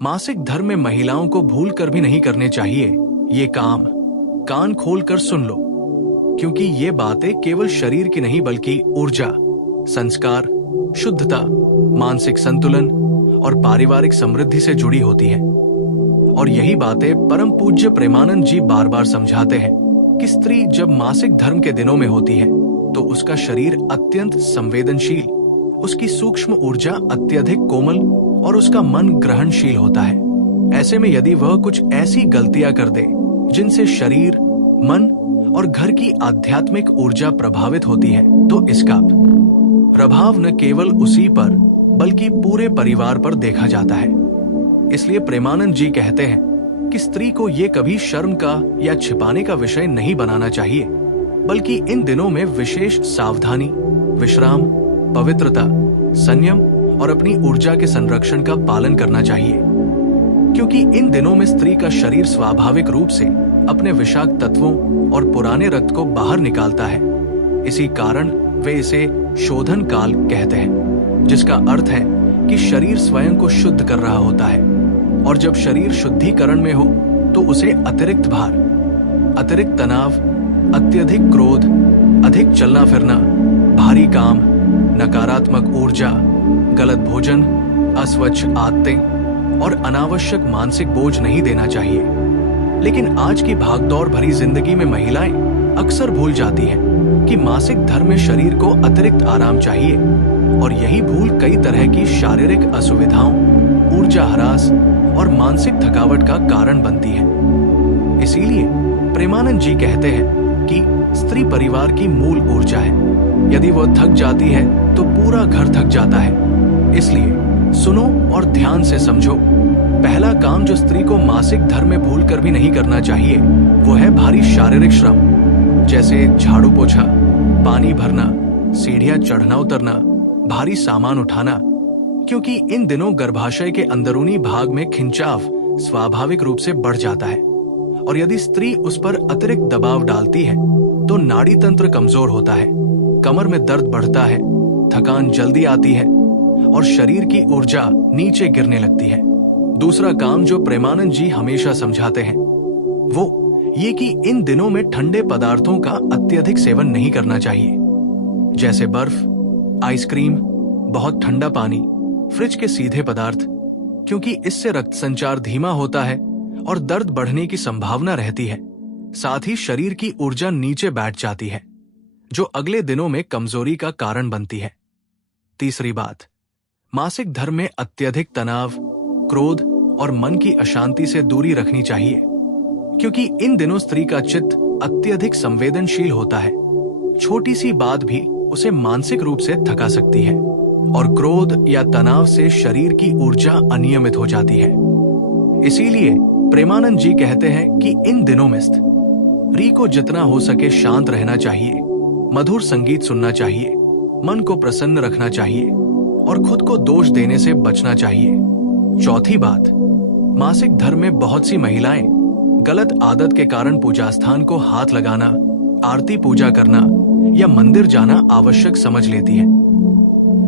मासिक धर्म में महिलाओं को भूल कर भी नहीं करने चाहिए ये काम। कान खोल कर सुन लो, क्योंकि ये बातें केवल शरीर की नहीं बल्कि ऊर्जा, संस्कार, शुद्धता, मानसिक संतुलन और पारिवारिक समृद्धि से जुड़ी होती है। और यही बातें परम पूज्य प्रेमानंद जी बार बार समझाते हैं कि स्त्री जब मासिक धर्म के दिनों में होती है तो उसका शरीर अत्यंत संवेदनशील, उसकी सूक्ष्म ऊर्जा अत्यधिक कोमल और उसका मन ग्रहणशील होता है। ऐसे में यदि वह कुछ ऐसी गलतियां कर दे जिनसे शरीर, मन और घर की आध्यात्मिक ऊर्जा प्रभावित होती है तो इसका प्रभाव न केवल उसी पर बल्कि पूरे परिवार पर देखा जाता है। इसलिए प्रेमानंद जी कहते हैं कि स्त्री को ये कभी शर्म का या छिपाने का विषय नहीं बनाना चाहिए, बल्कि इन दिनों में विशेष सावधानी, विश्राम, पवित्रता, संयम और अपनी ऊर्जा के संरक्षण का पालन करना चाहिए, क्योंकि इन दिनों में स्त्री का शरीर स्वाभाविक रूप से अपने विषाक्त तत्वों और पुराने रक्त को बाहर निकालता है। इसी कारण वे इसे शोधन काल कहते हैं, जिसका अर्थ है कि शरीर स्वयं को शुद्ध कर रहा होता है। और जब शरीर शुद्धिकरण में हो तो उसे अतिरिक्त भार, अतिरिक्त तनाव, अत्यधिक क्रोध, अधिक चलना फिरना, भारी काम, नकारात्मक ऊर्जा, गलत भोजन, अस्वच्छ आदतें और अनावश्यक मानसिक बोझ नहीं देना चाहिए। लेकिन आज की भागदौड़ भरी जिंदगी में महिलाएं अक्सर भूल जाती हैं कि मासिक धर्म में शरीर को अतिरिक्त आराम चाहिए, और यही भूल कई तरह की शारीरिक असुविधाओं, ऊर्जा ह्रास और मानसिक थकावट का कारण बनती है। इसीलिए प्रेमानंद जी कहते हैं कि स्त्री परिवार की मूल ऊर्जा है। यदि वह थक जाती है तो पूरा घर थक जाता है। इसलिए सुनो और ध्यान से समझो। पहला काम जो स्त्री को मासिक धर्म में भूल कर भी नहीं करना चाहिए वो है भारी शारीरिक श्रम, जैसे झाड़ू पोछा, पानी भरना, सीढ़ियां चढ़ना उतरना, भारी सामान उठाना, क्योंकि इन दिनों गर्भाशय के अंदरूनी भाग में खिंचाव स्वाभाविक रूप से बढ़ जाता है, और यदि स्त्री उस पर अतिरिक्त दबाव डालती है तो नाड़ी तंत्र कमजोर होता है, कमर में दर्द बढ़ता है, थकान जल्दी आती है और शरीर की ऊर्जा नीचे गिरने लगती है। दूसरा काम जो प्रेमानंद जी हमेशा समझाते हैं वो ये कि इन दिनों में ठंडे पदार्थों का अत्यधिक सेवन नहीं करना चाहिए, जैसे बर्फ, आइसक्रीम, बहुत ठंडा पानी, फ्रिज के सीधे पदार्थ, क्योंकि इससे रक्त संचार धीमा होता है और दर्द बढ़ने की संभावना रहती है। साथ ही शरीर की ऊर्जा नीचे बैठ जाती है, जो अगले दिनों में कमजोरी का कारण बनती है। तीसरी बात, मासिक धर्म में अत्यधिक तनाव, क्रोध और मन की अशांति से दूरी रखनी चाहिए, क्योंकि इन दिनों स्त्री का चित्त अत्यधिक संवेदनशील होता है। छोटी सी बात भी उसे मानसिक रूप से थका सकती है, और क्रोध या तनाव से शरीर की ऊर्जा अनियमित हो जाती है। इसीलिए प्रेमानंद जी कहते हैं कि इन दिनों में स्त्री को जितना हो सके शांत रहना चाहिए, मधुर संगीत सुनना चाहिए, मन को प्रसन्न रखना चाहिए और खुद को दोष देने से बचना चाहिए। चौथी बात, मासिक धर्म में बहुत सी महिलाएं गलत आदत के कारण पूजा स्थान को हाथ लगाना, आरती पूजा करना या मंदिर जाना आवश्यक समझ लेती है।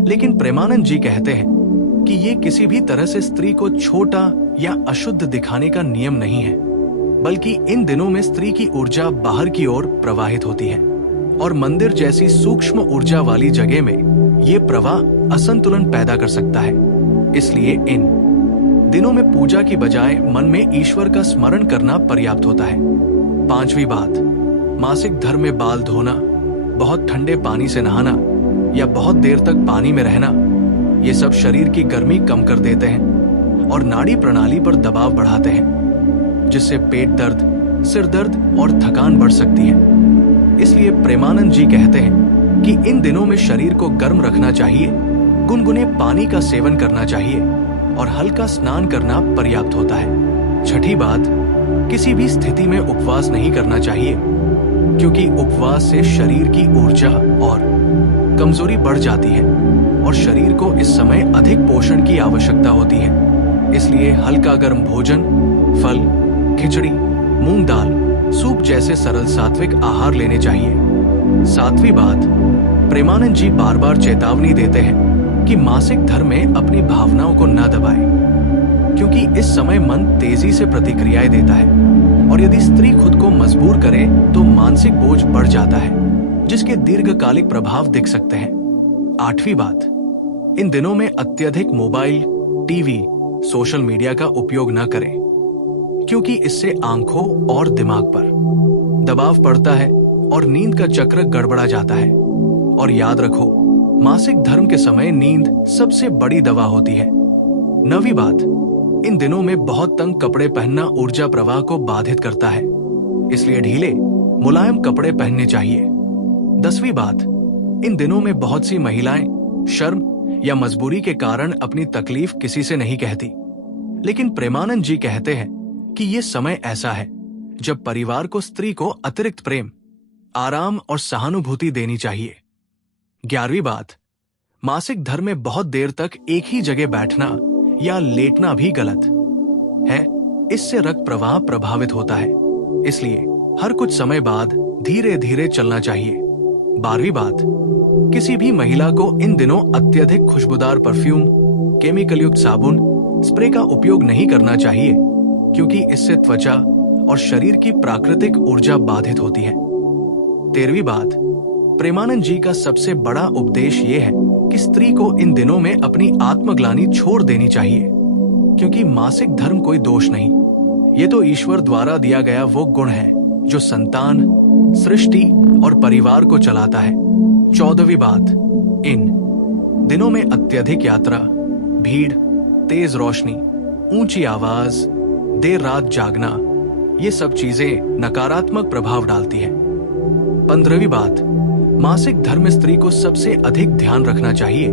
लेकिन प्रेमानंद जी कहते हैं कि ये किसी भी तरह से स्त्री को छोटा या अशुद्ध दिखाने का नियम नहीं है, बल्कि इन दिनों में स्त्री की ऊर्जा बाहर की ओर प्रवाहित होती है, और मंदिर जैसी सूक्ष्म ऊर्जा वाली जगह में ये प्रवाह असंतुलन पैदा कर सकता है। इसलिए इन दिनों में पूजा की बजाय मन में ईश्वर का स्मरण करना पर्याप्त होता है। पांचवी बात, मासिक धर्म में बाल धोना, बहुत ठंडे पानी से नहाना या बहुत देर तक पानी में रहना, ये सब शरीर की गर्मी कम कर देते हैं और नाड़ी प्रणाली पर दबाव बढ़ाते हैं, जिससे पेट दर्द, सिर दर्द और थकान बढ़ सकती है। इसलिए प्रेमानंद जी कहते हैं कि इन दिनों में शरीर को गर्म रखना चाहिए, गुनगुने पानी का सेवन करना चाहिए और हल्का स्नान करना पर्याप्त होता है। छठी बात, किसी भी स्थिति में उपवास नहीं करना चाहिए, क्योंकि उपवास से शरीर की ऊर्जा और कमजोरी बढ़ जाती है और शरीर को इस समय अधिक पोषण की आवश्यकता होती है। इसलिए हल्का गर्म भोजन, फल, खिचड़ी, मूंग दाल, सूप जैसे सरल सात्विक आहार लेने चाहिए। सातवीं बात, प्रेमानंद जी बार बार चेतावनी देते हैं कि मासिक धर्म में अपनी भावनाओं को न दबाएं, क्योंकि इस समय मन तेजी से प्रतिक्रियाएं देता है और यदि स्त्री खुद को मजबूर करे तो मानसिक बोझ बढ़ जाता है, जिसके दीर्घकालिक प्रभाव दिख सकते हैं। 8वीं बात, इन दिनों में अत्यधिक मोबाइल, टीवी, सोशल मीडिया का उपयोग न करें, क्योंकि इससे आंखों और दिमाग पर दबाव पड़ता है और नींद का चक्र गड़बड़ा जाता है। और याद रखो, मासिक धर्म के समय नींद सबसे बड़ी दवा होती है। 9वीं बात, इन दिनों में बहुत तंग कपड़े पहनना ऊर्जा प्रवाह को बाधित करता है, इसलिए ढीले मुलायम कपड़े पहनने चाहिए। 10वीं बात, इन दिनों में बहुत सी महिलाएं शर्म या मजबूरी के कारण अपनी तकलीफ किसी से नहीं कहती, लेकिन प्रेमानंद जी कहते हैं कि ये समय ऐसा है जब परिवार को स्त्री को अतिरिक्त प्रेम, आराम और सहानुभूति देनी चाहिए। 11वीं बात, मासिक धर्म में बहुत देर तक एक ही जगह बैठना या लेटना भी गलत है। इससे रक्त प्रवाह प्रभावित होता है, इसलिए हर कुछ समय बाद धीरे धीरे चलना चाहिए। 12वीं बात, किसी भी महिला को इन दिनों अत्यधिक खुशबूदार परफ्यूम, केमिकल युक्त साबुन, स्प्रे का उपयोग नहीं करना चाहिए, क्योंकि इससे त्वचा और शरीर की प्राकृतिक ऊर्जा बाधित होती है। 13वीं बात, प्रेमानंद जी का सबसे बड़ा उपदेश ये है कि स्त्री को इन दिनों में अपनी आत्मग्लानि छोड़ देनी चाहिए, क्योंकि मासिक धर्म कोई दोष नहीं, ये तो ईश्वर द्वारा दिया गया वो गुण है जो संतान, सृष्टि और परिवार को चलाता है। 14वीं बात, इन दिनों में अत्यधिक यात्रा, भीड़, तेज रोशनी, ऊंची आवाज, देर रात जागना, ये सब चीजें नकारात्मक प्रभाव डालती है। 15वीं बात, मासिक धर्म में स्त्री को सबसे अधिक ध्यान रखना चाहिए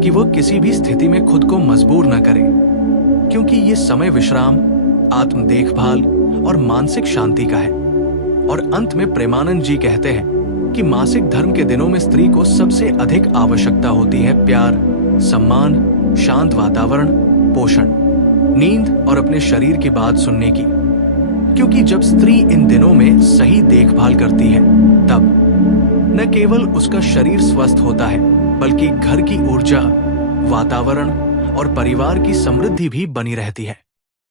कि वह किसी भी स्थिति में खुद को मजबूर न करे, क्योंकि ये समय विश्राम, आत्म देखभाल और मानसिक शांति का है। और अंत में प्रेमानंद जी कहते हैं कि मासिक धर्म के दिनों में स्त्री को सबसे अधिक आवश्यकता होती है प्यार, सम्मान, शांत वातावरण, पोषण, नींद और अपने शरीर की बात सुनने की, क्योंकि जब स्त्री इन दिनों में सही देखभाल करती है तब न केवल उसका शरीर स्वस्थ होता है, बल्कि घर की ऊर्जा, वातावरण और परिवार की समृद्धि भी बनी रहती है।